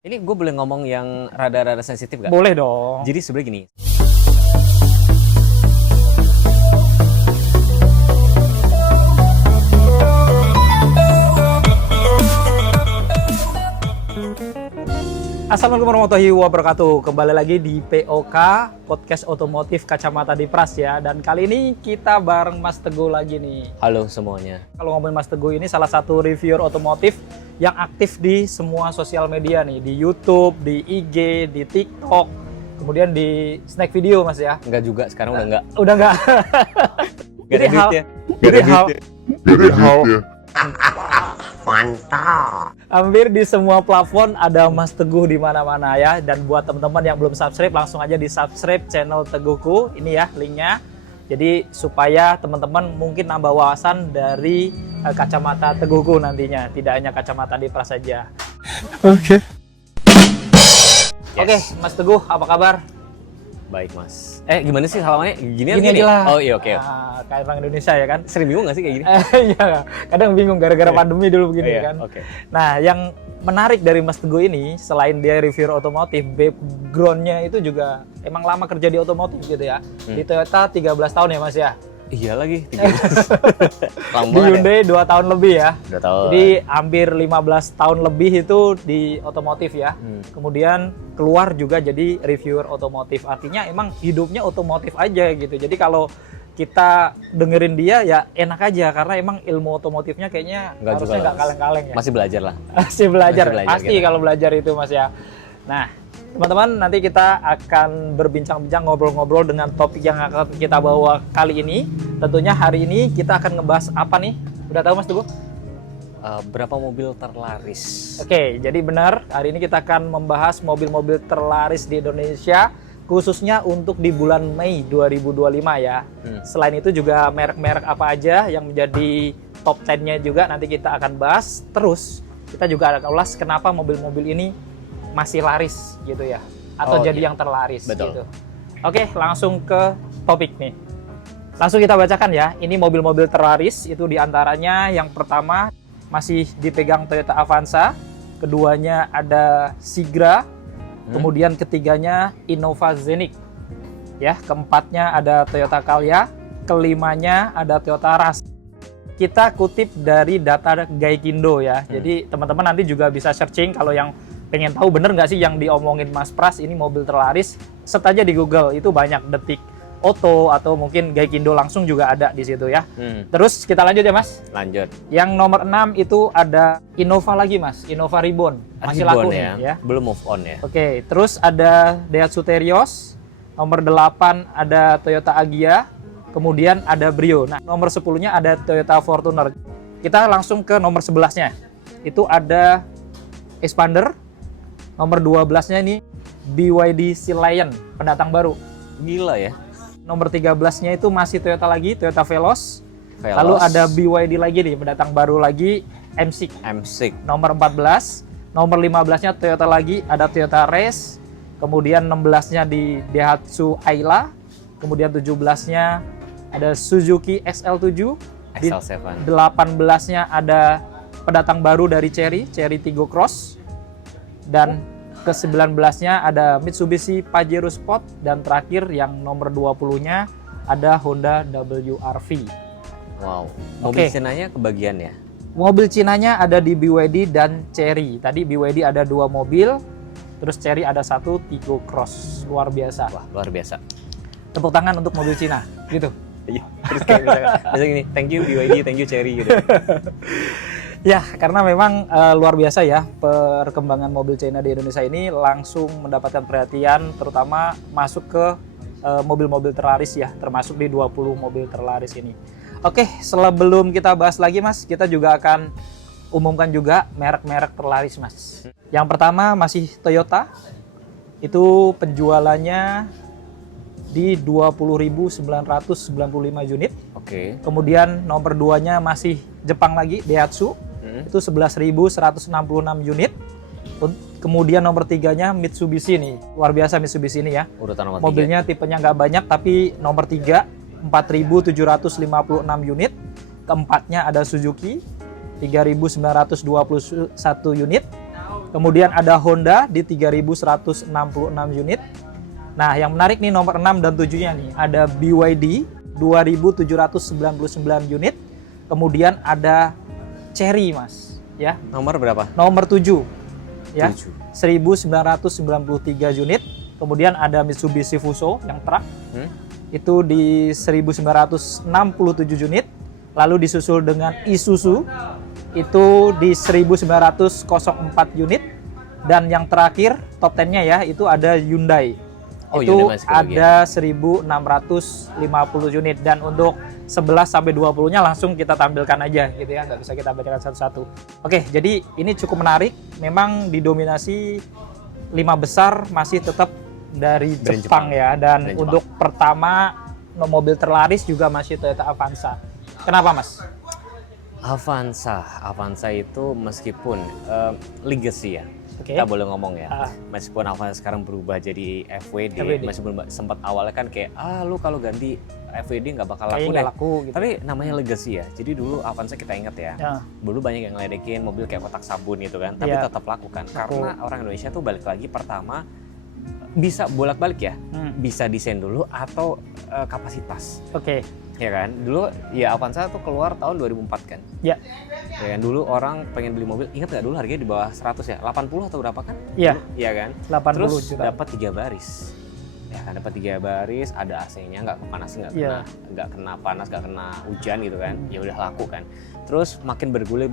Ini gue boleh ngomong yang rada-rada sensitif gak? Boleh dong. Jadi sebenarnya gini. Assalamualaikum warahmatullahi wabarakatuh. Kembali lagi di POK, Podcast Otomotif Kacamata di Pras ya. Dan kali ini kita bareng Mas Teguh lagi nih. Halo semuanya. Kalau ngomongin Mas Teguh ini salah satu reviewer otomotif yang aktif di semua sosial media nih. Di YouTube, di IG, di TikTok, kemudian di Snack Video Mas ya. Enggak juga, sekarang udah enggak. Udah enggak? Gak ada duitnya. Jadi mantap. Hampir di semua platform ada Mas Teguh di mana-mana ya. Dan buat teman-teman yang belum subscribe, langsung aja di subscribe channel Teguhku. Ini ya linknya. Jadi supaya teman-teman mungkin nambah wawasan dari kacamata Teguhku nantinya. Tidak hanya kacamata di Pras saja. Oke. Oke, Mas Teguh, apa kabar? Baik mas. Gimana sih salamannya? Gini aja lah. Oh iya oke. Nah, kayak orang Indonesia ya kan? Sering bingung gak sih kayak gini? Iya, kadang bingung gara-gara pandemi dulu begini kan. Oke. Nah, yang menarik dari Mas Teguh ini, selain dia reviewer otomotif, background-nya itu juga emang lama kerja di otomotif gitu ya. Di Toyota 13 tahun ya Mas ya? Iya lagi, 13. Lama Di banget Hyundai 2 tahun lebih ya. 2 tahun. Jadi hampir 15 tahun lebih itu di otomotif ya. Kemudian keluar juga jadi reviewer otomotif. Artinya emang hidupnya otomotif aja gitu. Jadi kalau kita dengerin dia ya enak aja karena emang ilmu otomotifnya kayaknya harusnya nggak kaleng-kaleng ya. Masih belajar lah. Masih belajar. Pasti gitu. kalau belajar itu Mas ya. Nah, teman-teman, nanti kita akan berbincang-bincang, ngobrol-ngobrol dengan topik yang akan kita bawa kali ini. Tentunya hari ini kita akan ngebahas apa nih? Udah tahu Mas Teguh? Berapa mobil terlaris? Oke, jadi benar. Hari ini kita akan membahas mobil-mobil terlaris di Indonesia, khususnya untuk di bulan Mei 2025 ya. Selain itu juga merek-merek apa aja yang menjadi top 10-nya juga nanti kita akan bahas. Terus kita juga akan ulas kenapa mobil-mobil ini masih laris gitu ya, atau jadi yang terlaris. Betul. Gitu. Oke, langsung ke topik nih. Langsung kita bacakan ya. Ini mobil-mobil terlaris itu diantaranya yang pertama masih dipegang Toyota Avanza, keduanya ada Sigra, kemudian ketiganya Innova Zenix, ya, keempatnya ada Toyota Calya, kelimanya ada Toyota Rush. Kita kutip dari data Gaikindo ya. Jadi teman-teman nanti juga bisa searching kalau yang pengen tahu bener nggak sih yang diomongin Mas Pras ini mobil terlaris, set aja di Google, itu banyak. Detik Auto atau mungkin Gaikindo langsung juga ada di situ ya. Terus kita lanjut ya Mas. Lanjut. Yang nomor 6 itu ada Innova lagi Mas, Innova Reborn. Masih laku nih ya. Belum move on ya. Oke, terus ada Daihatsu Terios. Nomor 8 ada Toyota Agya. Kemudian ada Brio. Nah, nomor 10-nya ada Toyota Fortuner. Kita langsung ke nomor 11-nya. Itu ada Expander. Nomor 12-nya ini BYD Sea Lion, pendatang baru. Gila ya. Nomor 13-nya itu masih Toyota lagi, Toyota Veloz. Lalu ada BYD lagi nih, pendatang baru lagi, M6. Nomor 14, nomor 15-nya Toyota lagi, ada Toyota Race. Kemudian 16-nya di Daihatsu Ayla. Kemudian 17-nya ada Suzuki XL7. Di XL7. 18-nya ada pendatang baru dari Chery Tiggo Cross. Dan ke-19-nya ada Mitsubishi Pajero Sport. Dan terakhir yang nomor 20-nya ada Honda WRV. Wow, mobil Cinanya kebagian ya? Mobil Cinanya ada di BYD dan Chery. Tadi BYD ada 2 mobil, terus Chery ada 1 Tiggo Cross. Luar biasa. Wah, luar biasa. Tepuk tangan untuk mobil Cina, gitu. Iya, terus kayak misalnya gini, thank you BYD, thank you Chery gitu. Ya, karena memang luar biasa ya perkembangan mobil China di Indonesia ini langsung mendapatkan perhatian, terutama masuk ke mobil-mobil terlaris ya, termasuk di 20 mobil terlaris ini. Oke, sebelum kita bahas lagi Mas, kita juga akan umumkan juga merek-merek terlaris Mas. Yang pertama masih Toyota, itu penjualannya di 20.995 unit. Oke. Kemudian nomor 2-nya masih Jepang lagi, Daihatsu. Itu 11.166 unit. Kemudian nomor 3-nya Mitsubishi nih. Luar biasa Mitsubishi ini ya. Urutan nomor 3. Mobilnya tipenya nggak banyak, tapi nomor 3 4.756 unit. Keempatnya ada Suzuki 3.921 unit. Kemudian ada Honda di 3.166 unit. Nah, yang menarik nih nomor 6 dan 7-nya nih, ada BYD 2.799 unit. Kemudian ada Chery, Mas, ya. Nomor berapa? Nomor 7, ya. 7. 1.993 unit. Kemudian ada Mitsubishi Fuso yang truk. Itu di 1.967 unit. Lalu disusul dengan Isuzu itu di 1.904 unit. Dan yang terakhir top 10-nya ya, itu ada Hyundai. Itu Hyundai ada 1.650 unit. Dan untuk 11 sampai 20-nya langsung kita tampilkan aja gitu ya, nggak bisa kita bacakan satu-satu. Oke, jadi ini cukup menarik. Memang didominasi 5 besar masih tetap dari Jepang ya. Dan untuk pertama mobil terlaris juga masih Toyota Avanza. Kenapa, Mas? Avanza itu meskipun legacy ya. Okay. Kita boleh ngomong ya, meskipun Avanza sekarang berubah jadi FWD. Meskipun sempat awalnya kan kayak, lu kalau ganti FWD nggak bakal laku deh. Gitu. Tapi namanya legacy ya, jadi dulu Avanza kita ingat ya, dulu banyak yang ngeledekin mobil kayak kotak sabun gitu kan, tapi tetap laku kan, karena orang Indonesia tuh balik lagi pertama, bisa bolak-balik ya, bisa desain dulu atau kapasitas. Oke. Ya kan, dulu ya Avanza tuh keluar tahun 2004 kan. Ya. Ya kan, dulu orang pengen beli mobil, ingat nggak dulu harganya di bawah 100 ya, 80 atau berapa kan? Iya. Iya kan. 80 Terus juta. dapat 3 baris. Ya kan, dapat 3 baris, ada AC-nya, nggak panas, nggak kena panas, nggak kena hujan gitu kan. Ya udah laku kan. Terus makin bergulir,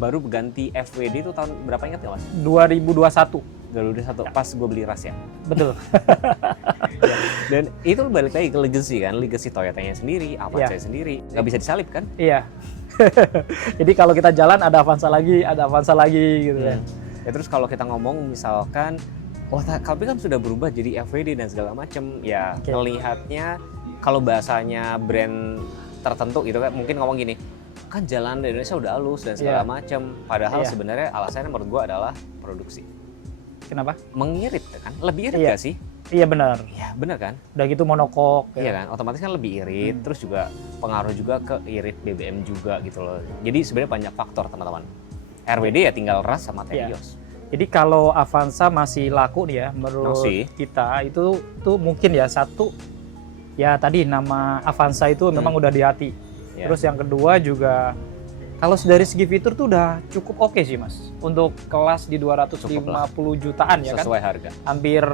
baru berganti FWD itu tahun berapa ingat nggak, Mas? 2021. 2021 pas gue beli ras ya. Betul. Dan itu balik lagi ke legacy Toyotanya sendiri, Avanza sendiri, nggak bisa disalip kan? Iya. Jadi kalau kita jalan ada Avanza lagi gitu ya. Ya terus kalau kita ngomong misalkan, tapi kan sudah berubah jadi FWD dan segala macam, ya melihatnya kalau bahasanya brand tertentu gitu kan, mungkin ngomong gini, kan jalan di Indonesia udah halus dan segala macam. Padahal sebenarnya alasannya menurut gua adalah produksi. Kenapa? Mengirit kan, lebih irit gak sih? Iya benar. Iya benar kan. Udah gitu monokok. Iya kan, otomatis kan lebih irit. Terus juga pengaruh juga ke irit BBM juga gitu loh. Jadi sebenarnya banyak faktor teman-teman. RWD ya tinggal ras sama Terios. Jadi kalau Avanza masih laku nih ya, menurut kita itu tuh mungkin ya satu, ya tadi nama Avanza itu memang udah di hati. Terus yang kedua juga kalau dari segi fitur tuh udah cukup oke sih, Mas. Untuk kelas di 250 jutaan ya kan. Sesuai harga. Hampir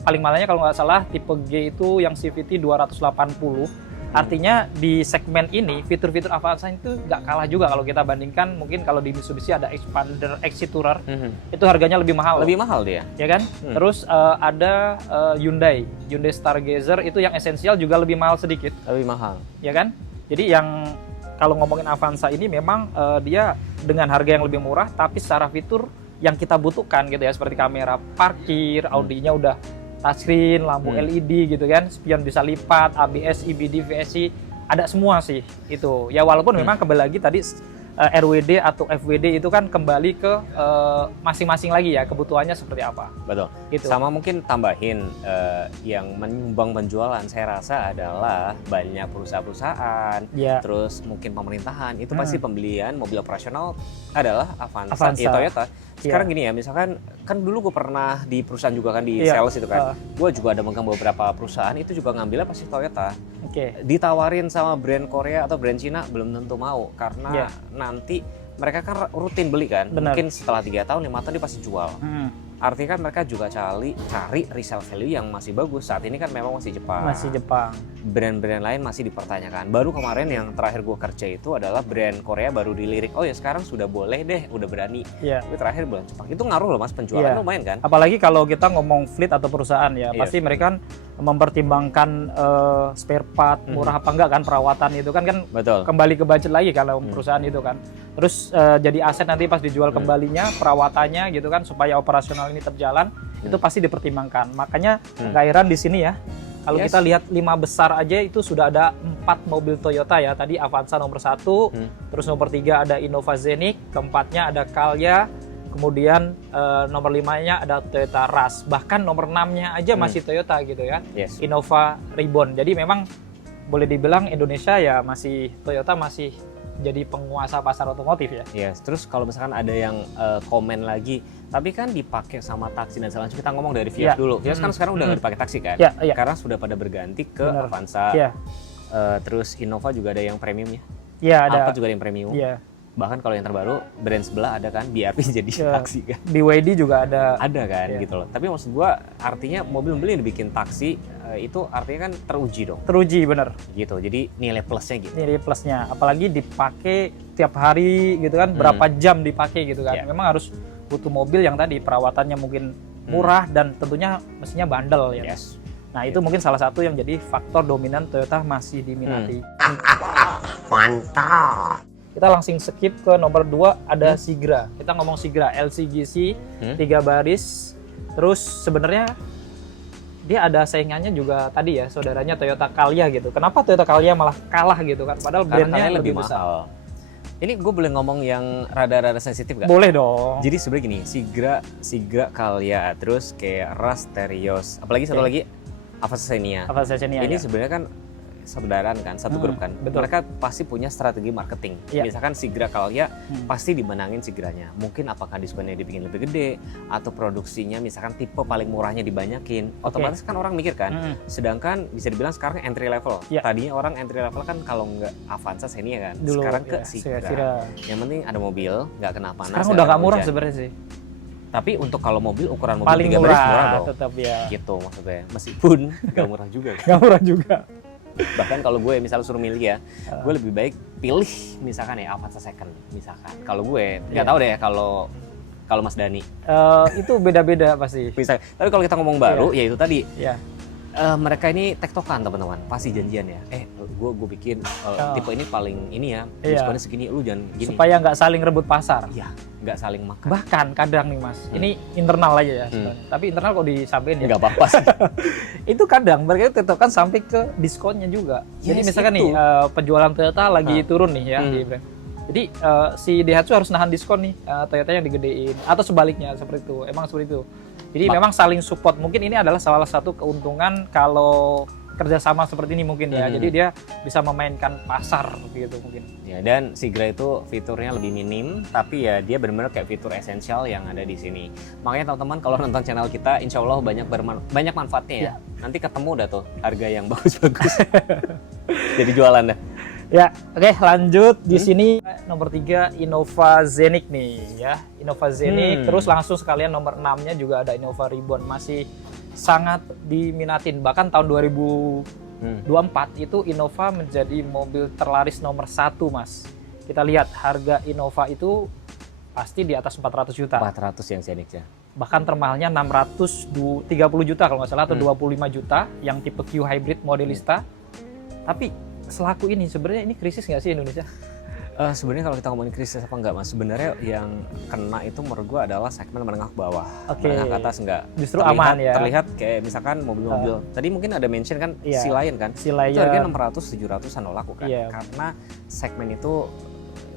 paling mahalnya kalau nggak salah tipe G itu yang CVT 280. Artinya di segmen ini fitur-fitur Avanza itu nggak kalah juga kalau kita bandingkan. Mungkin kalau di Mitsubishi ada Expander, Exiturer, itu harganya lebih mahal. Lebih mahal dia. Ya kan? Terus ada Hyundai Stargazer itu yang esensial juga lebih mahal sedikit. Lebih mahal. Ya kan? Jadi yang kalau ngomongin Avanza ini memang dia dengan harga yang lebih murah, tapi secara fitur yang kita butuhkan gitu ya, seperti kamera parkir, Audinya udah touchscreen, lampu LED gitu kan, spion bisa lipat, ABS, EBD, VSC, ada semua sih itu. Ya walaupun memang kembali lagi tadi RWD atau FWD itu kan kembali ke masing-masing lagi ya, kebutuhannya seperti apa. Betul. Gitu. Sama mungkin tambahin yang menyumbang penjualan saya rasa adalah banyak perusahaan-perusahaan, terus mungkin pemerintahan, itu pasti pembelian mobil operasional adalah Avanza. Ya, Toyota. Sekarang gini ya, misalkan kan dulu gue pernah di perusahaan juga kan di sales itu kan, gue juga ada megang beberapa perusahaan itu juga ngambilnya pasti Toyota. Ditawarin sama brand Korea atau brand Cina belum tentu mau karena nanti mereka kan rutin beli kan. Mungkin setelah 3 tahun 5 tahun dia pasti jual. Artinya kan mereka juga cari resale value yang masih bagus. Saat ini kan memang masih Jepang. Brand-brand lain masih dipertanyakan. Baru kemarin yang terakhir gue kerja itu adalah brand Korea baru dilirik. Oh ya sekarang sudah boleh deh, udah berani. Tapi terakhir bulan Jepang. Itu ngaruh loh Mas, penjualan lumayan kan. Apalagi kalau kita ngomong fleet atau perusahaan ya, pasti mereka kan mempertimbangkan spare part murah apa enggak kan, perawatan itu kan kembali ke budget lagi kalau perusahaan itu kan. Terus jadi aset nanti pas dijual kembalinya, perawatannya gitu kan, supaya operasional ini terjalan, itu pasti dipertimbangkan. Makanya nggak heran di sini ya, kalau kita lihat 5 besar aja itu sudah ada 4 mobil Toyota ya. Tadi Avanza nomor 1, terus nomor 3 ada Innova Zenith, keempatnya ada Calya, kemudian nomor 5-nya ada Toyota Rush, bahkan nomor 6-nya aja masih Toyota gitu ya, Innova Reborn. Jadi memang boleh dibilang Indonesia ya masih Toyota masih jadi penguasa pasar otomotif ya. Yes, terus kalau misalkan ada yang komen lagi, tapi kan dipakai sama taksi dan selanjutnya kita ngomong dari Vios dulu. Vios kan sekarang udah nggak dipakai taksi kan? Karena sudah pada berganti ke Avanza. Terus Innova juga ada yang premium ya? Iya, ada. Alphard juga ada yang premium. Iya. Bahkan kalau yang terbaru brand sebelah ada kan BRP jadi taksi kan. BYD juga ada. Ada kan gitu loh. Tapi maksud gua artinya mobil-mobil yang dibikin taksi itu artinya kan teruji dong. Teruji bener. Gitu. Jadi nilai plusnya gitu. Nilai plusnya apalagi dipakai tiap hari gitu kan, berapa jam dipakai gitu kan. Memang harus butuh mobil yang tadi perawatannya mungkin murah dan tentunya mesinnya bandel ya. Yes. Nah, itu mungkin salah satu yang jadi faktor dominan Toyota masih diminati. Mantap. Kita langsung skip ke nomor 2 ada Sigra. Kita ngomong Sigra LCGC 3 baris. Terus sebenarnya dia ada saingannya juga tadi ya, saudaranya Toyota Calya gitu. Kenapa Toyota Calya malah kalah gitu kan? Padahal brandnya lebih besar. Mahal. Ini gue boleh ngomong yang rada-rada sensitif gak? Boleh dong. Jadi sebenarnya gini, Sigra Calya, terus kayak Ras Terios, apalagi satu lagi Avanza Xenia. Ini sebenarnya kan saudaraan kan, satu grup kan. Betul. Mereka pasti punya strategi marketing. Misalkan Sigra Calya pasti dimenangin Sigranya. Mungkin apakah diskonnya dibikin lebih gede atau produksinya misalkan tipe paling murahnya dibanyakin. Otomatis kan orang mikir kan. Sedangkan bisa dibilang sekarang entry level. Tadinya orang entry level kan kalau nggak Avanza Xenia kan. Dulu, sekarang ke Sigra. Yang penting ada mobil, nggak kena panas. Sekarang udah nggak murah sebenarnya sih. Tapi untuk kalau mobil ukuran mobil paling 3 baris murah dong. Tetap ya. Gitu maksudnya. Meskipun nggak murah juga. Nggak murah juga. Bahkan kalau gue misalnya suruh milih ya, gue lebih baik pilih misalkan ya Avanza Second misalkan. Kalau gue nggak tahu deh kalau Mas Dani. Itu beda-beda pasti. Misalnya, tapi kalau kita ngomong baru ya itu tadi. Iya. Mereka ini tektokan teman-teman, pasti janjian ya. Gue bikin tipe ini paling ini ya, diskonnya segini, lu jangan gini. Supaya nggak saling rebut pasar. Iya, nggak saling makan. Bahkan kadang nih Mas, ini internal aja ya sebenarnya. Tapi internal kok disampaikan ya. Nggak apa-apa sih. Itu kadang mereka itu tektokan sampai ke diskonnya juga. Jadi misalkan nih penjualan Toyota lagi turun nih ya di brand. Jadi si Daihatsu harus nahan diskon nih, Toyota yang digedein atau sebaliknya seperti itu. Emang seperti itu. Jadi memang saling support. Mungkin ini adalah salah satu keuntungan kalau kerjasama seperti ini mungkin ya. Jadi dia bisa memainkan pasar gitu mungkin. Ya, dan Sigra itu fiturnya lebih minim, tapi ya dia benar-benar kayak fitur esensial yang ada di sini. Makanya teman-teman kalau nonton channel kita, insya Allah banyak manfaatnya ya. Nanti ketemu dah tuh harga yang bagus-bagus. Jadi jualan dah. Ya, oke, lanjut di sini nomor 3 Innova Xenic nih ya. Innova Xenic, terus langsung sekalian nomor 6-nya juga ada Innova Reborn, masih sangat diminatin. Bahkan tahun 2024 itu Innova menjadi mobil terlaris nomor 1, Mas. Kita lihat harga Innova itu pasti di atas 400 juta. 400 yang Xenic ya. Bahkan termahalnya 630 juta kalau nggak salah atau 25 juta yang tipe Q Hybrid Modelista. Tapi selaku ini sebenarnya ini krisis nggak sih Indonesia? Sebenarnya kalau kita ngomongin krisis apa enggak Mas, sebenarnya yang kena itu menurut gua adalah segmen menengah ke bawah. Menengah ke atas enggak. Justru aman ya. Terlihat kayak misalkan mobil-mobil. Tadi mungkin ada mention kan Sea Lion kan. Sea Lion. Itu harganya 600-700an laku kan. Karena segmen itu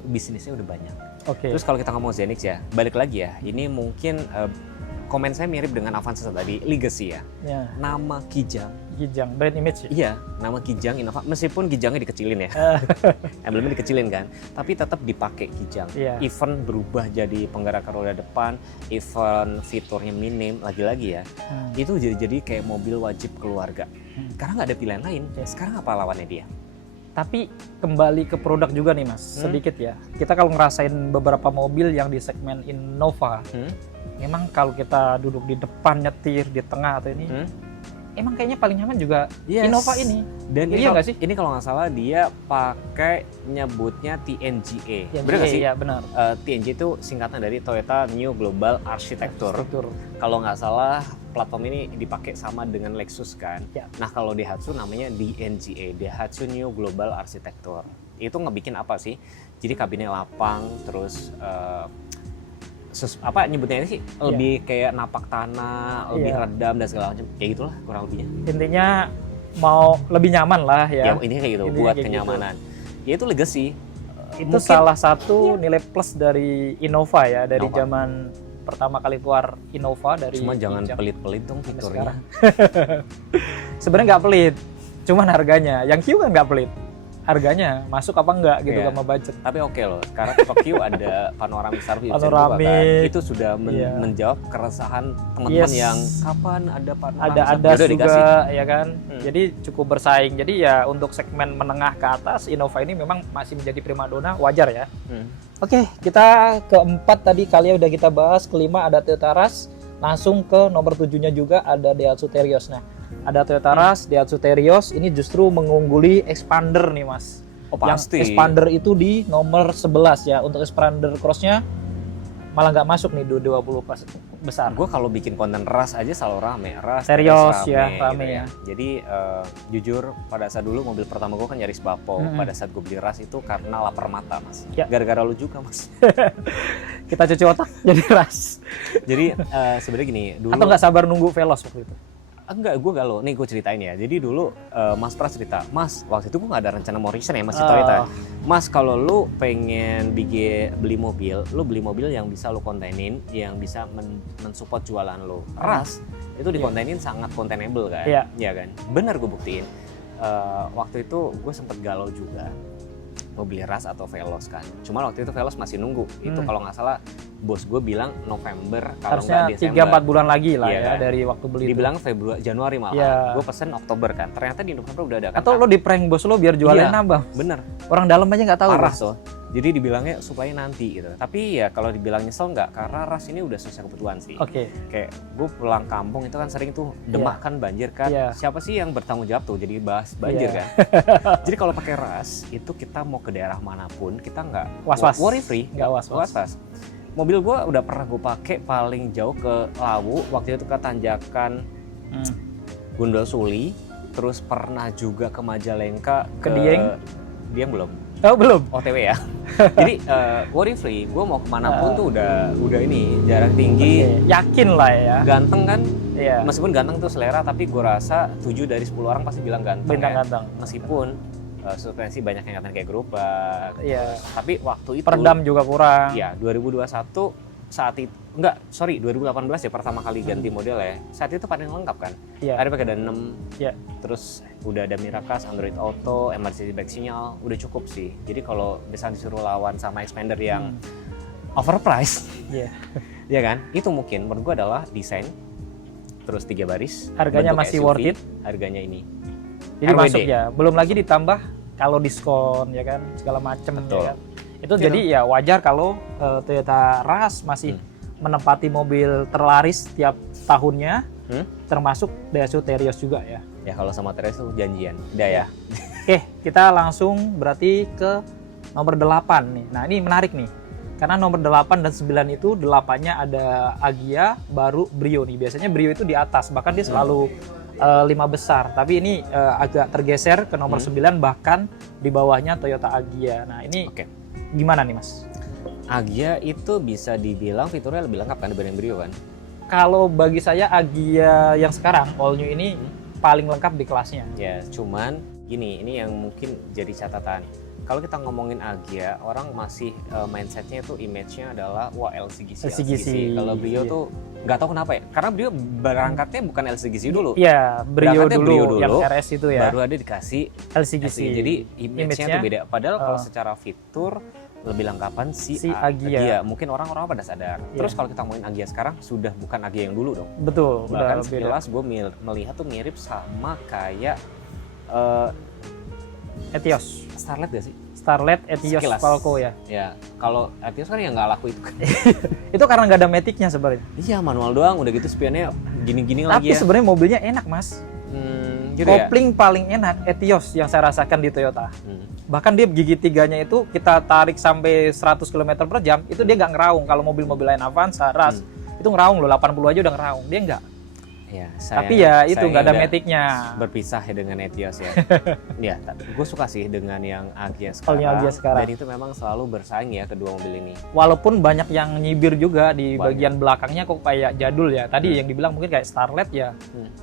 bisnisnya udah banyak. Terus kalau kita ngomong Xenix ya, balik lagi ya. Ini mungkin komen saya mirip dengan Avanza tadi, legacy ya. Nama Kijang, brand image ya? Iya, nama Kijang Innova, meskipun Kijangnya dikecilin ya. Emblemnya dikecilin kan, tapi tetap dipakai Kijang. Even berubah jadi penggerak roda depan, even fiturnya minim, lagi-lagi ya. Itu jadi kayak mobil wajib keluarga. Karena nggak ada pilihan lain, sekarang apa lawannya dia? Tapi kembali ke produk juga nih Mas, sedikit ya. Kita kalau ngerasain beberapa mobil yang di segmen Innova, memang kalau kita duduk di depan nyetir, di tengah atau ini, emang kayaknya paling nyaman juga Innova ini. Dan iya nggak sih? Ini kalau nggak salah dia pakai nyebutnya TNGA. Benar nggak sih? Iya benar. TNGA itu singkatan dari Toyota New Global Architecture. Kalau nggak salah platform ini dipakai sama dengan Lexus kan. Nah kalau Daihatsu namanya DNGA, Daihatsu New Global Architecture. Itu ngebikin apa sih? Jadi kabinnya lapang, terus apa nyebutnya ini sih lebih kayak napak tanah, lebih redam dan segala macam, kayak gitulah kurang lebihnya. Intinya mau lebih nyaman lah ya. Ini kayak gitu, buat kenyamanan. Ya itu legacy. Itu mungkin salah satu nilai plus dari Innova ya, dari zaman pertama kali keluar Innova dari. Cuma jangan pelit-pelit dong fiturnya. Sebenarnya nggak pelit, cuman harganya. Yang Q kan nggak pelit. harganya masuk apa enggak gitu Iya. sama budget. Tapi oke loh, sekarang Tokyo ada panoramic sunroof bisa dua kan. Panoramic. Itu sudah Iya. menjawab keresahan teman-teman Yes. yang kapan ada panoramic Ada sunroof. Udah juga dikasih. ya kan. Jadi cukup bersaing. Jadi ya untuk segmen menengah ke atas Innova ini memang masih menjadi primadona, wajar ya. Oke, kita keempat tadi kali udah kita bahas, kelima ada Toyota Rush, langsung ke nomor 7-nya juga ada Daihatsu Terios. Nah, ada Toyota Rush, Daihatsu Terios ini justru mengungguli Expander nih Mas. Oh pasti. Yang Expander itu di nomor 11 ya. Untuk Expander Cross-nya malah nggak masuk nih 20 besar. Gue kalau bikin konten ras aja selalu rame. Ras Serius terus ya, gitu rame ya. Jadi jujur pada saat dulu mobil pertama gue kan Yaris Bapo. Pada saat gue beli ras itu karena lapar mata mas. Ya. Gara-gara lu juga mas. Kita cuci otak jadi Rush. Jadi sebenarnya gini dulu. Atau nggak sabar nunggu Veloz waktu itu? Enggak, gue galau. Nih gue ceritain ya. Jadi dulu Mas Pras cerita, Mas waktu itu gue nggak ada rencana mau resign ya masih Oh. Toyota. Mas kalau lu pengen beli mobil, lu beli mobil yang bisa lu kontenin, yang bisa mensupport jualan lu. Ras itu dikontenin sangat containable kan? Iya. Iya kan? Benar gue buktiin. Waktu itu gue sempet galau juga mau beli Ras atau Veloz kan. Cuma waktu itu Veloz masih nunggu. Itu kalau nggak salah bos gue bilang November kalau Harusnya nggak Desember. 3-4 bulan lagi lah Iya ya kan? dari waktu beli itu. Dibilang Februari, Januari malah. Iya. Gue pesen Oktober kan. Ternyata di November udah ada kan. Atau lo di prank bos lo biar jualnya Iya. nambah. Bener. Orang dalam aja nggak tahu. Parah Bos. tuh. Jadi dibilangnya supaya nanti gitu. Tapi ya kalau dibilang nyesel nggak, karena Ras ini udah selesai kebutuhan sih. Oke. Kayak gue pulang kampung itu kan sering tuh Demak kan banjir kan. Iya. Siapa sih yang bertanggung jawab tuh jadi bahas banjir Iya. kan. Jadi kalau pakai Ras itu kita mau ke daerah manapun kita nggak Was-was. worry free. Nggak was-was. Mobil gue udah pernah gue pakai paling jauh ke Lawu. Waktu itu ke tanjakan Gundul Suli. Terus pernah juga ke Majalengka. Ke Dieng? Dieng belum. Oh belum. OTW ya. Jadi worry free, gue mau kemanapun tuh udah ini jarak tinggi, Oke. Yakin lah ya. ganteng kan. Iya. Meskipun ganteng tuh selera, tapi gue rasa 7 dari 10 orang pasti bilang ganteng. Bintang ya. ganteng. Meskipun suspensi banyak yang ngatain kayak gerobak. Iya. Tapi waktu itu. Peredam juga kurang. Ya 2021 saat itu 2018 ya pertama kali ganti model ya. Saat itu paling lengkap kan. Iya. Ada pakai ada 6. Iya. Terus udah ada Miracast, Android Auto, emergency brake sinyal, udah cukup sih. Jadi kalau bisa disuruh lawan sama Expander yang overpriced, Iya. ya kan? Itu mungkin menurut gua adalah desain, terus 3 baris, Harganya bentuk masih SUV, worth it. harganya ini. Jadi RWD. masuk ya. Belum lagi ditambah kalau diskon ya kan segala macem Betul. ya kan. Itu jadi ya wajar kalau Toyota Rush masih menempati mobil terlaris tiap tahunnya, termasuk Daihatsu Terios juga ya. Ya kalau sama Teres tuh janjian, udah ya. Oke, kita langsung berarti ke nomor 8 nih. Nah ini menarik nih, karena nomor 8 dan 9 itu 8-nya ada Agya, baru Brio nih. Biasanya Brio itu di atas, bahkan dia selalu 5 besar. Tapi ini agak tergeser ke nomor 9, bahkan di bawahnya Toyota Agya. Nah ini Oke. gimana nih Mas? Agya itu bisa dibilang fiturnya lebih lengkap kan dibanding Brio kan? Kalau bagi saya Agya yang sekarang, all new ini paling lengkap di kelasnya. Ya, cuman gini, ini yang mungkin jadi catatan. Kalau kita ngomongin Agya, orang masih mindsetnya itu image-nya adalah wah LCGC. Kalau Brio iya. tuh nggak tahu kenapa ya, karena Brio berangkatnya bukan LCGC dulu. Iya, Brio Berangkatnya dulu, Brio dulu, yang RS itu ya. Baru ada dikasih LCGC. Jadi image-nya tuh beda. Padahal kalau secara fitur lebih lengkapan si Agya. Mungkin orang-orang pada sadar. Terus kalau kita ngomongin Agya sekarang sudah bukan Agya yang dulu dong. Betul, Bahkan udah beda. sekilas gue melihat tuh mirip sama kayak Etios. Starlet gak sih? Starlet, Etios, Sekilas. Falco ya. Ya, kalau Etios kan yang nggak laku itu kan. Itu karena nggak ada matic-nya sebenarnya. Iya, manual doang, udah gitu spionnya gini-gini Tapi lagi ya. sebenarnya mobilnya enak, Mas. Gitu ya? Kopling paling enak Etios yang saya rasakan di Toyota. Bahkan dia gigi tiganya itu kita tarik sampai 100 km per jam, itu dia nggak ngeraung. Kalau mobil-mobil lain Avanza, Rush, itu ngeraung loh, 80 aja udah ngeraung. Dia nggak. Ya, Tapi ya itu nggak ada matic-nya. Berpisah ya dengan Etios ya. Ya, gue suka sih dengan yang Agya sekarang. Yang Agya sekarang. Dan itu memang selalu bersaing ya kedua mobil ini. Walaupun banyak yang nyibir juga di bagian belakangnya kok kayak jadul ya. Tadi yang dibilang mungkin kayak Starlet ya.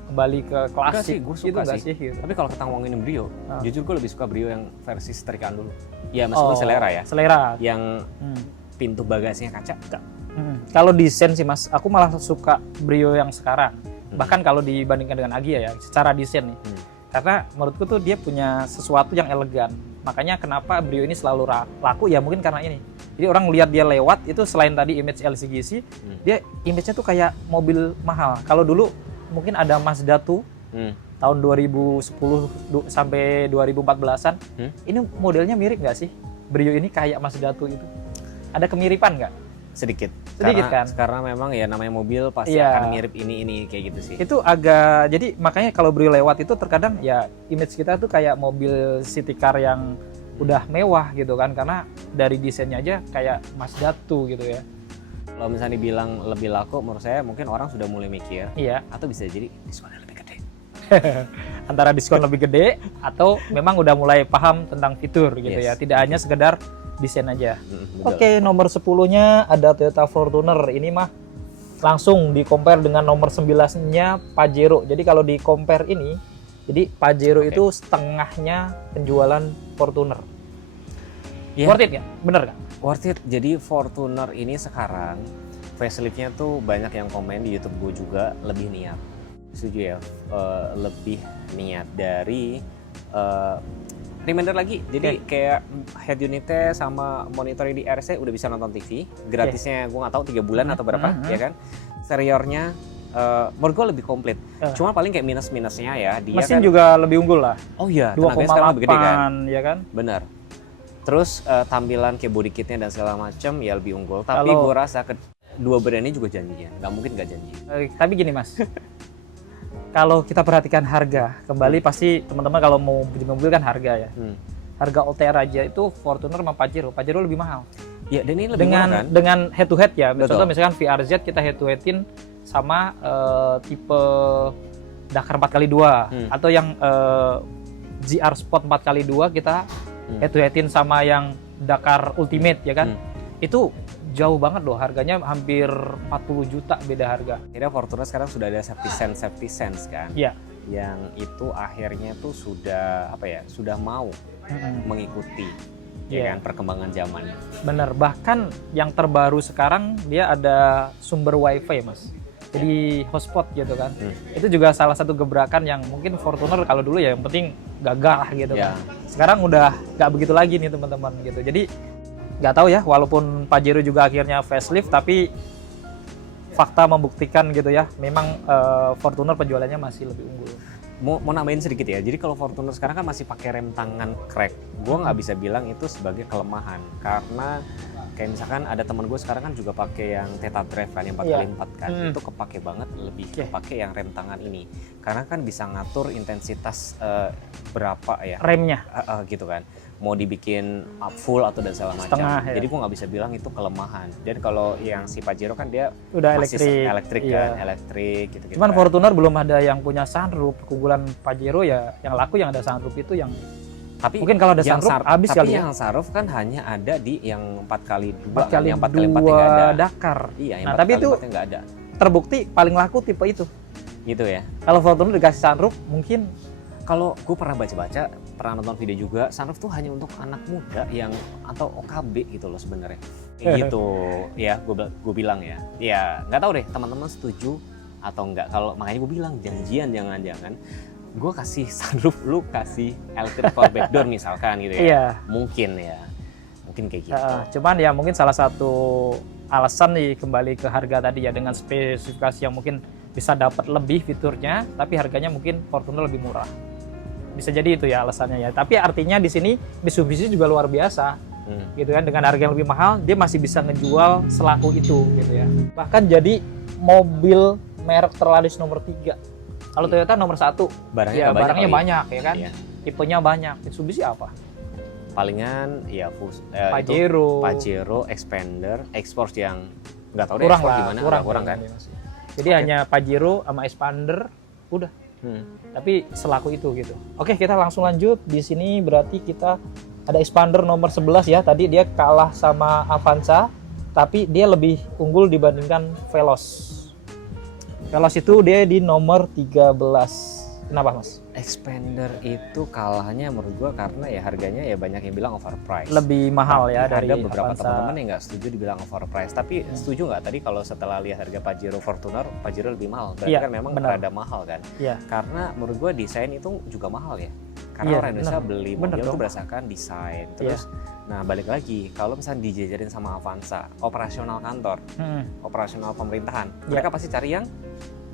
Kembali ke klasik. Gue Itu suka nggak sih. gitu. Tapi kalau kita ngomongin Brio, jujur gue lebih suka Brio yang versi setrikaan dulu. Ya meskipun selera ya. Selera. Yang pintu bagasinya kaca. Kalau desain sih Mas, aku malah suka Brio yang sekarang. Bahkan kalau dibandingkan dengan Agya ya, secara desain nih. Karena menurutku tuh dia punya sesuatu yang elegan. Makanya kenapa Brio ini selalu laku ya mungkin karena ini. Jadi orang lihat dia lewat itu selain tadi image LCGC, dia image-nya tuh kayak mobil mahal. Kalau dulu mungkin ada Mazda 2 tahun 2010 sampai 2014-an. Ini modelnya mirip nggak sih? Brio ini kayak Mazda 2 itu. Ada kemiripan nggak? Sedikit Kan? Karena memang ya namanya mobil pasti akan mirip ini kayak gitu sih. Itu agak, jadi makanya kalau Brio lewat itu terkadang ya image kita tuh kayak mobil city car yang udah mewah gitu kan, karena dari desainnya aja kayak Mazda 2 gitu ya. Kalau misalnya dibilang lebih laku, menurut saya mungkin orang sudah mulai mikir, atau bisa jadi diskonnya lebih gede. Antara diskon lebih gede atau memang udah mulai paham tentang fitur gitu ya, tidak hanya sekedar desain aja. Oke, nomor 10-nya ada Toyota Fortuner. Ini mah langsung di compare dengan nomor 11-nya Pajero. Jadi kalau di compare ini, jadi Pajero itu setengahnya penjualan Fortuner. Worth it nggak? Bener nggak? Worth it. Jadi Fortuner ini sekarang facelift-nya tuh banyak yang komen di YouTube gue juga lebih niat. Setuju ya, lebih niat dari reminder lagi, jadi kayak head unitnya sama monitor di RC udah bisa nonton TV, gratisnya gue nggak tahu 3 bulan atau berapa, ya kan. Eksteriornya menurut gue lebih komplit, cuma paling kayak minusnya ya dia mesin kan, juga lebih unggul lah. Oh iya, tenaganya sekarang lebih gede kan, ya kan. benar. Terus tampilan kayak body kitnya dan segala macam ya lebih unggul, tapi gue rasa kedua brand ini juga janjian, nggak mungkin nggak janji. Tapi gini mas, kalau kita perhatikan harga, kembali pasti teman-teman kalau mau beli mobil kan harga ya. Harga OTR aja itu Fortuner sama Pajero lebih mahal. Ya, dan ini lebih murah kan? Dengan head to head ya. Contoh misalkan VRZ kita head to headin sama tipe Dakar 4x2 atau yang GR Sport 4x2 kita head to headin sama yang Dakar Ultimate ya kan. Itu jauh banget loh, harganya hampir 40 juta beda harga. Akhirnya Fortuner sekarang sudah ada safety sense kan, yang itu akhirnya tuh sudah sudah mau mengikuti ya kan perkembangan zaman. Bener, bahkan yang terbaru sekarang dia ada sumber wifi mas, jadi hotspot gitu kan. Itu juga salah satu gebrakan yang mungkin Fortuner kalau dulu ya yang penting gagah gitu kan. Sekarang udah nggak begitu lagi nih teman-teman gitu. Jadi nggak tahu ya, walaupun Pajero juga akhirnya facelift, tapi fakta membuktikan gitu ya, memang Fortuner penjualannya masih lebih unggul. Mau nambahin sedikit ya, jadi kalau Fortuner sekarang kan masih pakai rem tangan crack, gue nggak bisa bilang itu sebagai kelemahan, karena kayak misalkan ada teman gue sekarang kan juga pakai yang Theta Drive kan, yang 4x4 kan, itu kepake banget, lebih kepake yang rem tangan ini, karena kan bisa ngatur intensitas berapa ya remnya, gitu kan, mau dibikin full atau dan segala macam. Jadi gue nggak bisa bilang itu kelemahan. Dan kalau yang si Pajero kan dia udah masih elektrik kan, elektrik gitu. Cuman kan. Fortuner belum ada yang punya sunroof. Keunggulan Pajero ya yang laku yang ada sunroof itu yang. Tapi mungkin kalau ada sunroof habis kali ya. Tapi yang sunroof kan hanya ada di yang 4x2, 4x2 yang 4x4 nggak ada. Dakar. Iya, yang 4x4 tapi itu nggak ada. Terbukti paling laku tipe itu. Gitu ya. Kalau Fortuner dikasih sunroof mungkin. Kalau gue pernah baca-baca, pernah nonton video juga, sunroof tuh hanya untuk anak muda yang atau OKB gitu loh sebenarnya. Gitu ya, gue bilang ya. Ya nggak tahu deh teman-teman setuju atau enggak. Kalau makanya gue bilang janjian jangan-jangan gue kasih sunroof, lu kasih electric power backdoor misalkan gitu ya. Mungkin kayak gitu. Cuman ya mungkin salah satu alasan nih kembali ke harga tadi ya, dengan spesifikasi yang mungkin bisa dapat lebih fiturnya, tapi harganya mungkin Fortuner lebih murah. Bisa jadi itu ya alasannya ya. Tapi artinya di sini Mitsubishi juga luar biasa, gitu kan. Dengan harga yang lebih mahal, dia masih bisa ngejual selaku itu, gitu ya. Bahkan jadi mobil merek terlaris nomor 3. Kalau Toyota nomor 1, barangnya banyak ya kan. Tipenya banyak. Mitsubishi apa? Palingan ya Pajero, Expander, X-Force yang nggak tahu deh X-Force gimana, kurang kan. Jadi hanya Pajero sama Expander, udah. Tapi selaku itu gitu. Oke, kita langsung lanjut. Di sini berarti kita ada Expander nomor 11 ya. Tadi dia kalah sama Avanza, tapi dia lebih unggul dibandingkan Veloz. Veloz itu dia di nomor 13. Kenapa mas? Expander itu kalahnya menurut gua karena ya harganya ya banyak yang bilang overpriced. Lebih mahal ya dari ada beberapa Avanza. Teman-teman yang nggak setuju dibilang overpriced. Tapi setuju nggak tadi kalau setelah lihat harga Pajero Fortuner, Pajero lebih mahal. Berarti kan memang rada mahal kan? Karena menurut gua desain itu juga mahal ya. Karena orang Indonesia beli Bener mobil itu dong. berdasarkan desain. Terus, nah balik lagi, kalau misalnya dijajarin sama Avanza, operasional kantor, operasional pemerintahan, mereka pasti cari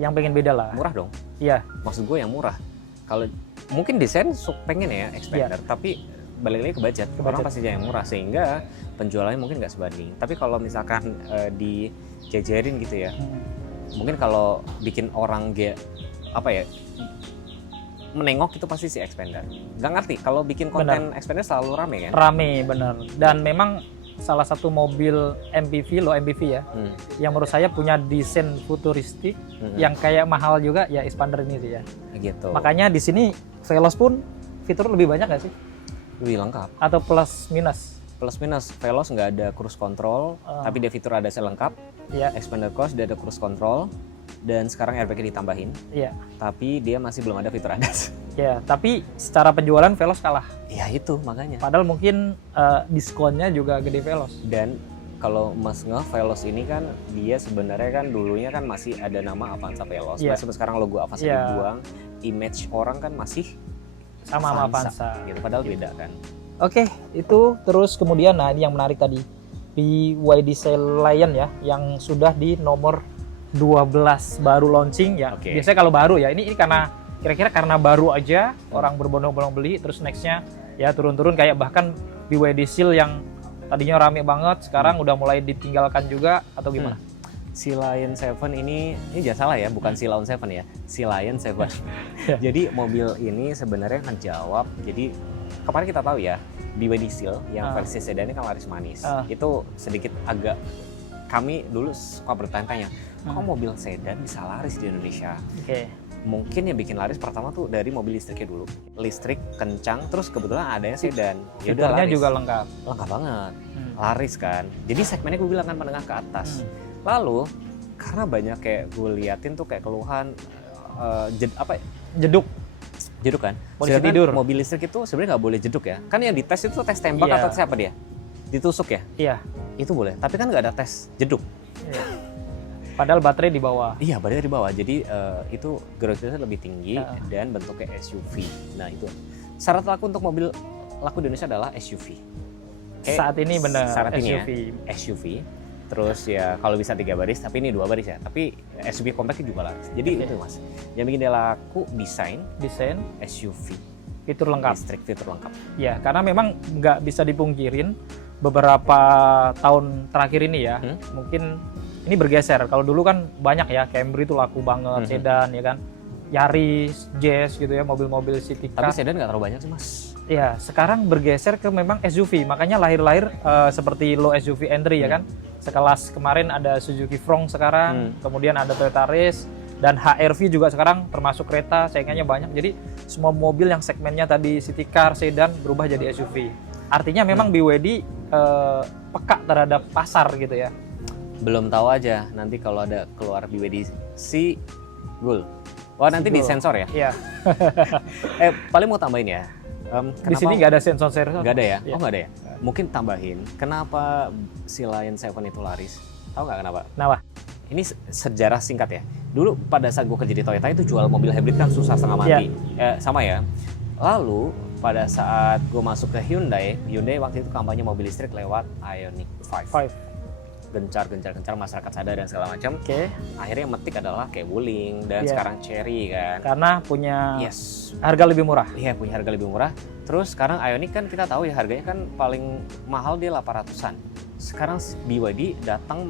yang pengen beda lah. murah dong. Iya. Maksud gue yang murah. Kalau mungkin desain pengen ya expander, tapi balik lagi ke budget. Orang pasti yang murah sehingga penjualannya mungkin nggak sebanding. Tapi kalau misalkan dijajarin gitu ya, mungkin kalau bikin orang menengok itu pasti si expander. Nggak ngerti kalau bikin konten expander selalu rame kan? Rame bener. Dan memang salah satu mobil MPV, low MPV ya, yang menurut saya punya desain futuristik yang kayak mahal juga ya expander ini sih ya. Gitu. Makanya di sini Veloz pun fitur lebih banyak nggak sih? Lebih lengkap. Atau plus minus? Plus minus, Veloz nggak ada cruise control, tapi dia fitur ada selengkap. Iya. Expander Cross dia ada cruise control. Dan sekarang airbag-nya ditambahin. Iya. Tapi dia masih belum ada fitur ADAS. Ya, tapi secara penjualan Veloz kalah. Ya itu makanya. Padahal mungkin diskonnya juga gede Veloz. Dan kalau Mas Veloz ini kan dia sebenarnya kan dulunya kan masih ada nama Avanza Veloz. Meskipun sekarang logo Avanza dibuang, image orang kan masih sama Avanza. Gitu, padahal beda kan. Oke, itu terus kemudian ini yang menarik tadi. BYD Lion ya, yang sudah di nomor 12 baru launching ya. Biasanya kalau baru ya, ini karena kira-kira karena baru aja orang berbondong-bondong beli, terus nextnya ya turun-turun, kayak bahkan BYD Seal yang tadinya rame banget sekarang udah mulai ditinggalkan juga atau gimana? Si Lion 7 ini jangan salah ya, bukan si Lion 7 ya, si Lion 7. Jadi mobil ini sebenarnya menjawab, jadi kemarin kita tahu ya BYD Seal yang versi sedan ini kan laris manis. Itu sedikit agak, kami dulu suka bertanya-tanya, kok mobil sedan bisa laris di Indonesia? Mungkin yang bikin laris pertama tuh dari mobil listriknya dulu. Listrik, kencang, terus kebetulan adanya sedan. Fiturnya juga lengkap. Lengkap banget. Laris kan. Jadi segmennya gue bilang kan menengah ke atas. Lalu, karena banyak kayak gue liatin tuh kayak keluhan jeduk kan. Polisi tidur. Mobil listrik itu sebenarnya nggak boleh jeduk ya. Kan yang dites itu tes tembak atau siapa dia? Ditusuk ya? Iya. Itu boleh. Tapi kan nggak ada tes jeduk. Padahal baterai di bawah. Iya, baterai di bawah. Jadi itu geraknya lebih tinggi dan bentuknya SUV. Nah itu syarat laku untuk mobil laku di Indonesia adalah SUV. Saat ini benar SUV. SUV. SUV. Terus ya kalau bisa 3 baris, tapi ini 2 baris ya. Tapi SUV compact juga laris. Jadi itu mas. Yang bikin dia laku desain SUV. Fitur lengkap. Listrik, fitur lengkap. Ya, karena memang nggak bisa dipungkirin beberapa tahun terakhir ini ya, mungkin ini bergeser. Kalau dulu kan banyak ya, Camry itu laku banget, sedan ya kan, Yaris, Jazz gitu ya, mobil-mobil city car. Tapi sedan nggak terlalu banyak sih mas. Ya, sekarang bergeser ke memang SUV, makanya lahir-lahir seperti low SUV entry ya kan. Sekelas kemarin ada Suzuki Fronx sekarang, kemudian ada Toyota Race, dan HRV juga sekarang termasuk kereta, saingannya banyak. Jadi semua mobil yang segmennya tadi city car, sedan berubah jadi SUV. Artinya memang BYD peka terhadap pasar gitu ya. Belum tahu aja nanti kalau ada keluar BYD si Gul. Wah nanti di sensor ya? Iya. Paling mau tambahin ya. Di sini nggak ada sensor. Nggak ada ya? Oh nggak ada ya? Mungkin tambahin. Kenapa si Lion 7 itu laris? Tahu nggak kenapa? Kenapa? Ini sejarah singkat ya. Dulu pada saat gue kerja di Toyota itu jual mobil hybrid kan susah setengah mati. Sama ya. Lalu pada saat gue masuk ke Hyundai waktu itu kampanye mobil listrik lewat Ioniq 5. Gencar masyarakat sadar dan segala macam. Akhirnya yang metik adalah kayak Wuling dan sekarang Chery kan. Karena punya harga lebih murah. Iya, punya harga lebih murah. Terus sekarang Ioniq kan kita tahu ya harganya kan paling mahal dia 800-an. Sekarang BYD datang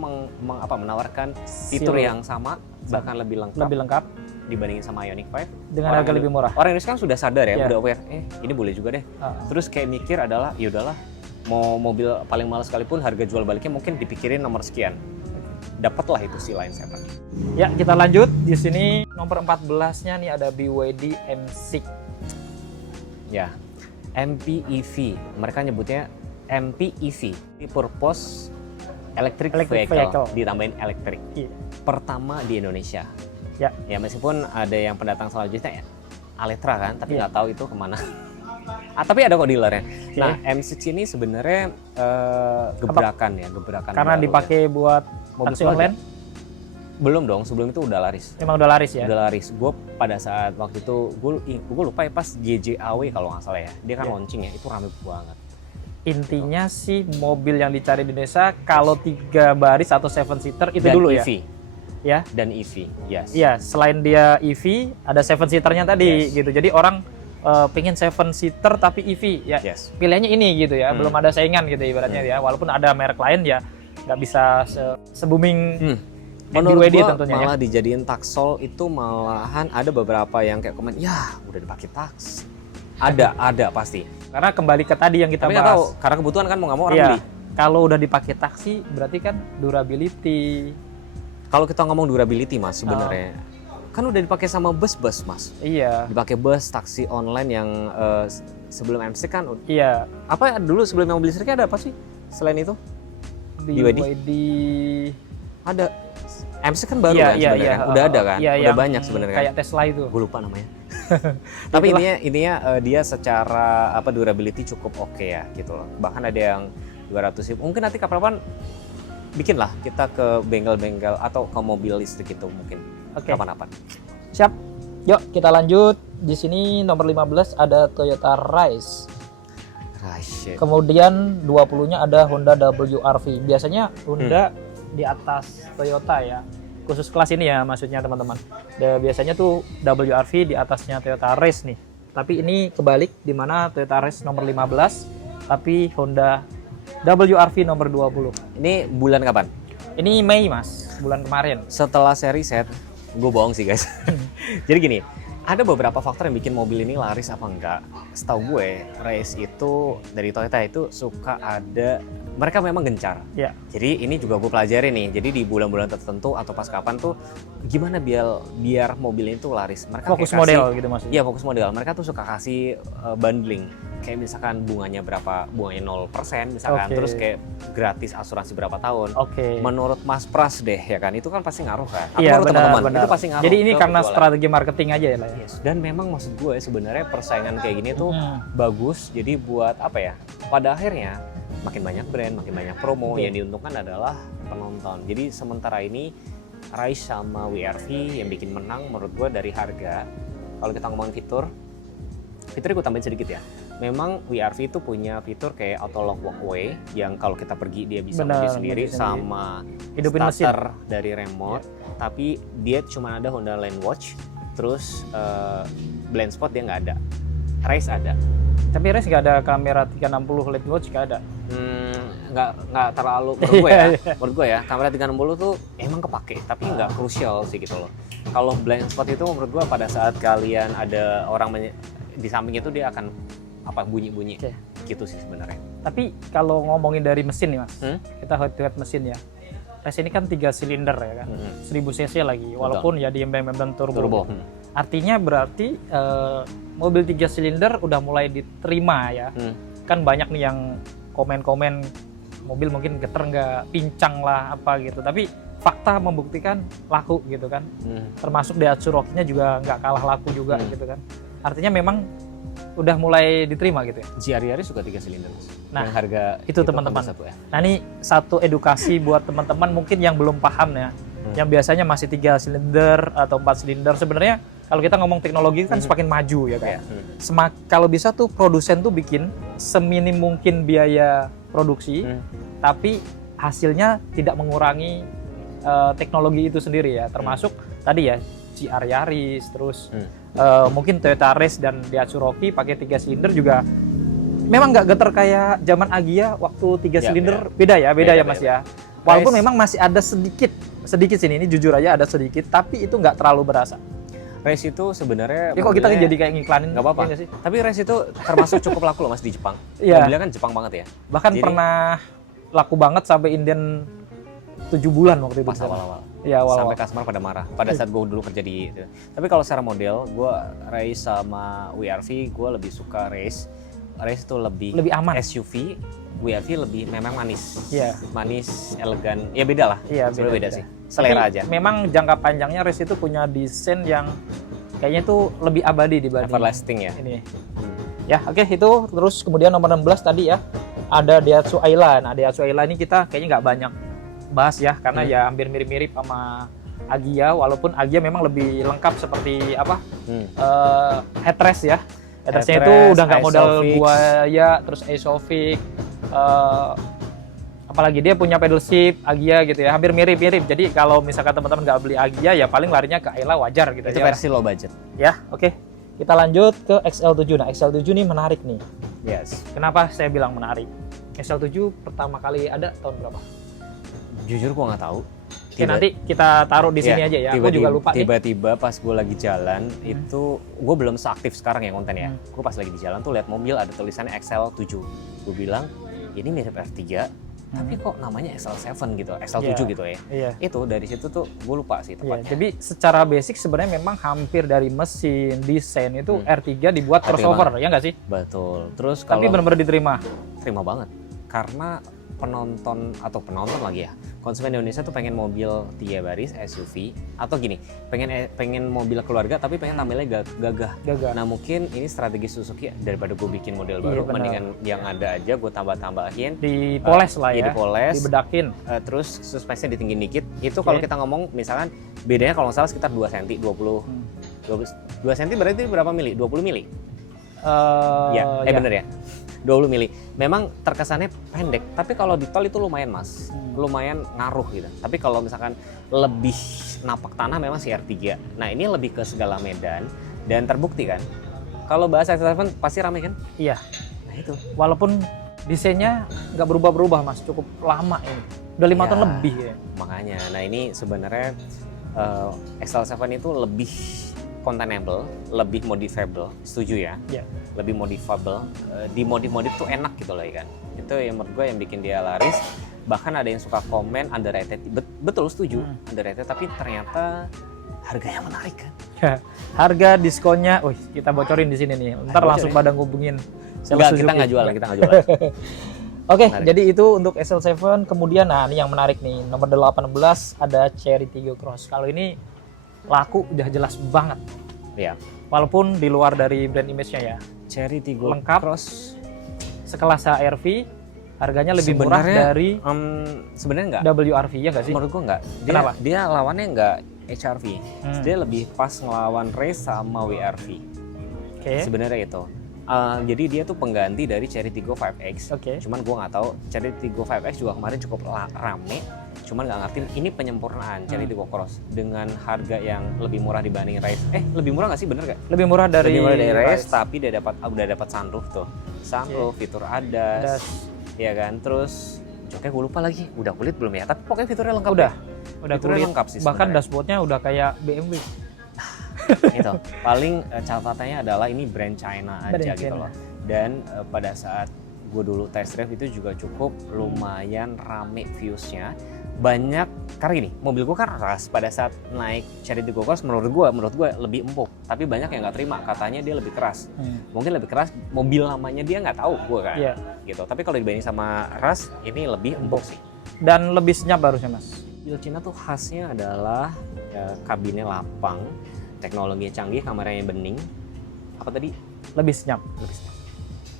menawarkan fitur yang sama bahkan lebih lengkap dibandingin sama Ioniq 5 dengan harga lebih murah. Orang Indonesia kan sudah sadar ya, udah aware. Ini boleh juga deh. Terus kayak mikir adalah ya udahlah, mau mobil paling mahal sekalipun harga jual baliknya mungkin dipikirin nomor sekian. Dapatlah itu si Lion 7. Ya, kita lanjut. Di sini nomor 14-nya nih ada BYD M6. Ya. MPEV. Mereka nyebutnya MPEV. Purpose Electric Vehicle. Ditambahin elektrik. Pertama di Indonesia. Ya meskipun ada yang pendatang selanjutnya ya Aletra kan, tapi nggak tahu itu kemana. Tapi ada kok dealernya. Nah, M6 ini sebenarnya gebrakan. Karena dipakai buat mobil taksi online. Belum dong, sebelum itu udah laris. Emang udah laris ya? Udah laris. Gue pada saat waktu itu, gue lupa ya, pas GJAW kalau nggak salah ya. Dia kan launching ya, itu rame banget. Intinya sih mobil yang dicari di Indonesia kalau 3 baris atau 7-seater itu Dan dulu EV. Ya. Dan EV, yes. Iya, selain dia EV, ada 7-seaternya tadi gitu. Jadi orang pengen 7-seater tapi EV ya. Yes. Pilihannya ini gitu ya. Belum ada saingan gitu ibaratnya ya. Walaupun ada merek lain ya nggak bisa se-booming Menurut MBWD gua tentunya malah dijadiin Taxol itu malahan ada beberapa yang kayak komen, ya udah dipakai Tax. Ada pasti. Karena kembali ke tadi yang kita Tapi nggak bahas. tahu, karena kebutuhan kan mau nggak mau orang Iya. beli. Kalau udah dipakai taksi berarti kan durability. Kalau kita ngomong durability mas sebenarnya, kan udah dipakai sama bus-bus mas. Iya. Dipakai bus, taksi online yang sebelum MC kan. Iya. Apa dulu sebelum mobil listriknya ada apa sih selain itu? BYD? Ada. MC kan baru kan sebenarnya. Udah ada kan? Iya, Udah banyak sebenarnya kan? Kayak Tesla itu. Gue lupa namanya. Tapi intinya dia secara durability cukup oke ya gitu loh. Bahkan ada yang 200 ribu. Mungkin nanti kapan-kapan bikin lah kita ke bengkel-bengkel atau ke mobil listrik itu mungkin. Oke. Kapan-kapan. Siap. Yuk kita lanjut. Di sini nomor 15 ada Toyota Rise. Kemudian 20-nya ada Honda WRV. Biasanya Honda di atas Toyota ya. Khusus kelas ini ya maksudnya teman-teman. Biasanya tuh WRV di atasnya Toyota Rise nih. Tapi ini kebalik di mana Toyota Rise nomor 15 tapi Honda WRV nomor 20. Ini bulan kapan? Ini Mei Mas, bulan kemarin. Setelah seri set, gue bohong sih guys. Jadi gini, ada beberapa faktor yang bikin mobil ini laris apa enggak. Setahu gue, Rise itu dari Toyota itu suka ada, mereka memang gencar. Ya. Jadi ini juga gue pelajari nih. Jadi di bulan-bulan tertentu atau pas kapan tuh gimana biar mobil ini tuh laris. Mereka Fokus model gitu maksudnya. Iya, fokus model. Mereka tuh suka kasih bundling. Kayak misalkan bunganya 0% misalkan, terus kayak gratis asuransi berapa tahun. Menurut Mas Pras deh ya kan, itu kan pasti ngaruh kan. Iya, menurut teman-teman itu pasti ngaruh. Jadi ini karena strategi marketing aja ya lah ya. Yes. Dan memang maksud gue sebenarnya persaingan kayak gini tuh bagus. Jadi buat apa ya? Pada akhirnya makin banyak brand, makin banyak promo, yang diuntungkan adalah penonton. Jadi sementara ini Rise sama WRV yang bikin menang menurut gue dari harga. Kalau kita ngomongin fiturnya gue tambahin sedikit ya. Memang WRV itu punya fitur kayak auto lock walkway yang kalau kita pergi dia bisa maju sendiri sama hidupin starter mesin dari remote. Tapi dia cuma ada Honda Lane Watch, terus blind spot dia nggak ada. Rise ada. Tapi Rise nggak ada kamera 360 LED watch, nggak ada. Nggak terlalu menurut gue ya. Menurut gue ya, kamera 360 tuh emang kepake, tapi nggak krusial sih gitu loh. Kalau blind spot itu menurut gue pada saat kalian ada orang di samping itu dia akan bunyi-bunyi gitu sih sebenarnya. Tapi kalau ngomongin dari mesin nih Mas, kita head-to-head mesin ya. Rise ini kan 3 silinder ya kan, 1000 cc lagi, walaupun ya di emblem turbo. Artinya berarti mobil 3 silinder udah mulai diterima ya. Kan banyak nih yang komen-komen mobil mungkin geter nggak, pincang lah apa gitu. Tapi fakta membuktikan laku gitu kan. Termasuk Daihatsu Rocky-nya juga nggak kalah laku juga gitu kan. Artinya memang udah mulai diterima gitu ya. GR Yaris juga 3 silinder Mas. Nah, yang harga itu teman-teman. Ya. Nah, ini satu edukasi buat teman-teman mungkin yang belum paham ya. Yang biasanya masih 3 silinder atau 4 silinder. Sebenarnya kalau kita ngomong teknologi kan semakin maju ya kan. Kalau bisa tuh produsen tuh bikin seminim mungkin biaya produksi, tapi hasilnya tidak mengurangi teknologi itu sendiri ya. Termasuk tadi ya GR Yaris, terus mungkin Toyota Race dan Daihatsu Rocky pakai 3 silinder juga memang nggak geter kayak zaman Agya waktu 3 silinder. Beda ya Mas ya. Walaupun memang masih ada sedikit sini, ini jujur aja ada sedikit, tapi itu nggak terlalu berasa. Race itu sebenarnya kok kita jadi kayak ngiklanin? Nggak apa-apa. Sih? Tapi Race itu termasuk cukup laku loh Mas di Jepang. Mobilnya kan Jepang banget ya. Bahkan pernah laku banget sampai inden 7 bulan waktu itu. Pas awal-awal. Iya, sampai customer pada marah. Pada saat gue dulu kerja di itu. Tapi kalau secara model, gue Race sama WRV, gue lebih suka Race. Race itu lebih aman. SUV, WRV lebih memang manis. Iya. Manis, elegan. Ya beda lah. Iya, beda sih. Selera tapi aja. Memang jangka panjangnya Race itu punya desain yang kayaknya itu lebih abadi dibanding everlasting ya. Ini. Ya, oke, itu terus kemudian nomor 16 tadi ya. Ada Daihatsu Ayla. Nah, Daihatsu Ayla ini kita kayaknya nggak banyak bahas ya karena ya hampir mirip-mirip sama Agya, walaupun Agya memang lebih lengkap seperti apa headrest ya. Headrestnya itu udah nggak modal buaya, terus Isofix, apalagi dia punya pedal shift Agya gitu ya, hampir mirip-mirip. Jadi kalau misalkan teman-teman nggak beli Agya ya paling larinya ke Ayla, wajar gitu. Itu ya. versi low budget. Ya, oke. Kita lanjut ke XL7. Nah, XL7 ini menarik nih. Yes. Kenapa saya bilang menarik? XL7 pertama kali ada tahun berapa? Jujur gua nggak tahu. Oke, nanti kita taruh di sini aja ya. Aku juga lupa nih. Tiba-tiba pas gue lagi jalan, itu gue belum seaktif sekarang ya kontennya. Gue pas lagi di jalan tuh lihat mobil ada tulisannya XL7. Gue bilang, ini mirip R3, tapi kok namanya XL7 gitu, XL7 gitu ya. Iya. Itu dari situ tuh gue lupa sih tepatnya. Jadi secara basic sebenarnya memang hampir dari mesin, desain itu R3 dibuat crossover, ya nggak sih? Betul. Terus tapi kalau benar-benar diterima. Terima banget. Karena penonton lagi ya, konsumen Indonesia tuh pengen mobil 3 baris SUV atau gini, pengen mobil keluarga tapi pengen tampilnya gagah. Nah mungkin ini strategi Suzuki, daripada gue bikin model baru, mendingan yang ada aja gue tambah-tambahin, dipoles lah ya, dipoles, dibedakin, terus suspensinya ditinggiin dikit. Itu kalau kita ngomong misalkan bedanya kalau nggak salah sekitar 2 cm, 2 cm berarti berapa mili? 20 mili? Bener ya? 20 mili. Memang terkesannya pendek, tapi kalau di tol itu lumayan mas, lumayan ngaruh gitu. Tapi kalau misalkan lebih napak tanah memang si R3. Nah ini lebih ke segala medan dan terbukti kan. Kalau bahas XL7 pasti rame kan? Iya. Nah itu. Walaupun desainnya nggak berubah-berubah mas, cukup lama ini. Udah 5 tahun lebih ya. Makanya, nah ini sebenarnya XL7 itu lebih containable, lebih modifiable, setuju ya? Iya. Lebih modifiable, di modif tuh enak gitu loh ya kan. Itu yang menurut gue yang bikin dia laris. Bahkan ada yang suka komen underrated, betul setuju, underrated, tapi ternyata harganya menarik kan. Ya, harga diskonnya, kita bocorin di sini nih. Ntar langsung pada ngubungin. Enggak, kita nggak jualan. Oke, jadi itu untuk XL7. Kemudian, nah ini yang menarik nih, nomor 18 ada Cherry Tiggo Cross. Kalau ini laku udah jelas banget. Iya. Walaupun di luar dari brand image-nya ya. Cherry Tiggo lengkap, Cross sekelas HR-V, harganya lebih murah dari sebenarnya enggak WR-V ya nggak sih? Menurut gua enggak. Kenapa? Dia lawannya enggak HR-V. Dia lebih pas ngelawan race sama WR-V. Sebenarnya itu. Jadi dia tuh pengganti dari Cherry Tiggo 5X. Cuman gua nggak tahu, Cherry Tiggo 5X juga kemarin cukup rame. Cuman nggak ngerti ini penyempurnaan Cherry Tiggo Cross dengan harga yang lebih murah dibanding race. Lebih murah nggak sih, bener nggak? Lebih murah dari race, tapi dia udah dapat sunroof tuh. Sunroof, fitur ADAS, ya kan. Terus joknya gue lupa lagi, udah kulit belum ya? Tapi pokoknya fiturnya lengkap. Udah fiturnya kulit lengkap sih. Bahkan dashboardnya udah kayak BMW. Itu paling catatannya adalah ini brand China aja gitu loh. Dan pada saat gue dulu test drive itu juga cukup lumayan rame viewsnya. Banyak, karena gini, mobil gue kan ras. Pada saat naik Cherry Tiggo Cross menurut gue lebih empuk, tapi banyak yang nggak terima, katanya dia lebih keras. Mungkin lebih keras, mobil lamanya dia nggak tahu gue kan, gitu. Tapi kalau dibanding sama ras, ini lebih empuk sih. Dan lebih senyap harusnya mas. Mobil Cina tuh khasnya adalah kabinnya lapang, teknologinya canggih, kameranya bening. Apa tadi? Lebih senyap.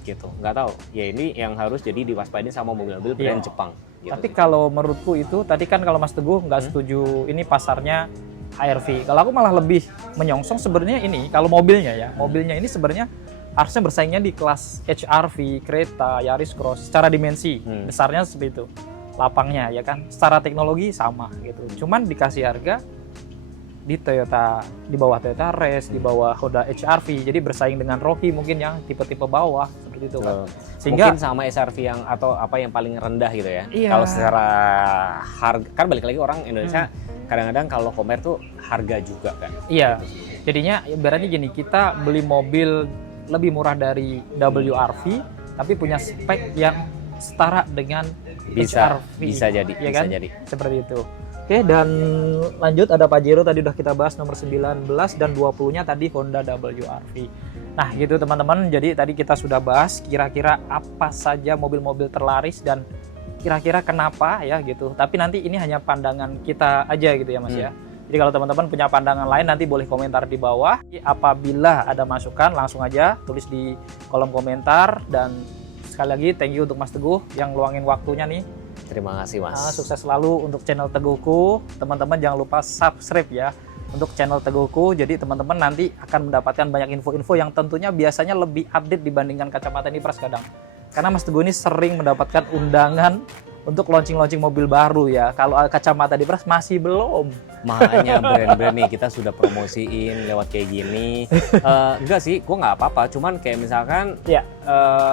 Gitu, nggak tahu. Ya ini yang harus jadi diwaspadin sama mobil-mobil brand Jepang. Gitu. Tapi kalau menurutku itu, tadi kan kalau Mas Teguh nggak setuju ini pasarnya HR-V. Kalau aku malah lebih menyongsong sebenarnya ini, kalau mobilnya ya, mobilnya ini sebenarnya harusnya bersaingnya di kelas HR-V, Creta, Yaris Cross, secara dimensi, besarnya seperti itu. Lapangnya ya kan, secara teknologi sama gitu. Cuman dikasih harga di Toyota, di bawah Toyota Race, di bawah Honda HR-V, jadi bersaing dengan Rocky mungkin yang tipe-tipe bawah seperti itu kan. Sehingga mungkin sama SR-V yang atau apa yang paling rendah gitu ya. Kalau secara harga, kan balik lagi orang Indonesia kadang-kadang kalau komer tuh harga juga kan. Iya. Jadinya ibaratnya gini, kita beli mobil lebih murah dari WR-V tapi punya spek yang setara dengan HR-V. Bisa jadi, ya bisa kan? jadi. Seperti itu. Oke, dan lanjut ada Pajero tadi udah kita bahas nomor 19 dan 20-nya tadi Honda WR-V. Nah, gitu teman-teman. Jadi tadi kita sudah bahas kira-kira apa saja mobil-mobil terlaris dan kira-kira kenapa ya gitu. Tapi nanti ini hanya pandangan kita aja gitu ya Mas ya. Jadi kalau teman-teman punya pandangan lain nanti boleh komentar di bawah. Apabila ada masukan langsung aja tulis di kolom komentar. Dan sekali lagi thank you untuk Mas Teguh yang luangin waktunya nih Terima kasih Mas. Sukses selalu untuk channel Teguhku. Teman-teman jangan lupa subscribe ya untuk channel Teguhku. Jadi teman-teman nanti akan mendapatkan banyak info-info yang tentunya biasanya lebih update dibandingkan Kacamata Nipras kadang. Karena Mas Teguh ini sering mendapatkan undangan untuk launching mobil baru ya. Kalau Kacamata Nipras masih belum. Makanya brand-brand nih kita sudah promosiin lewat kayak gini. Enggak sih, gue nggak apa-apa. Cuman kayak misalkan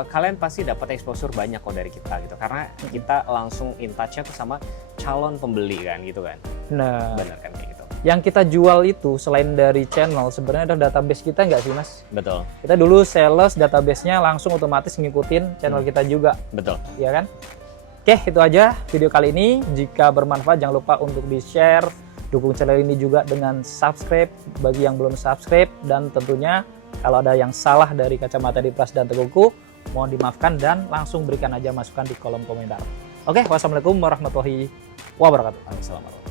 kalian pasti dapat exposure banyak kok dari kita gitu. Karena kita langsung in touch-nya tuh sama calon pembeli kan gitu kan. Nah, benar kan kayak gitu. Yang kita jual itu selain dari channel sebenarnya ada database kita nggak sih Mas? Betul. Kita dulu sales database-nya langsung otomatis ngikutin channel kita juga. Betul. Iya kan? Oke, itu aja video kali ini. Jika bermanfaat jangan lupa untuk di-share, dukung channel ini juga dengan subscribe bagi yang belum subscribe, dan tentunya kalau ada yang salah dari Kacamata Nipras dan Teguhku mohon dimaafkan dan langsung berikan aja masukan di kolom komentar. Oke, wassalamualaikum warahmatullahi wabarakatuh. Assalamualaikum.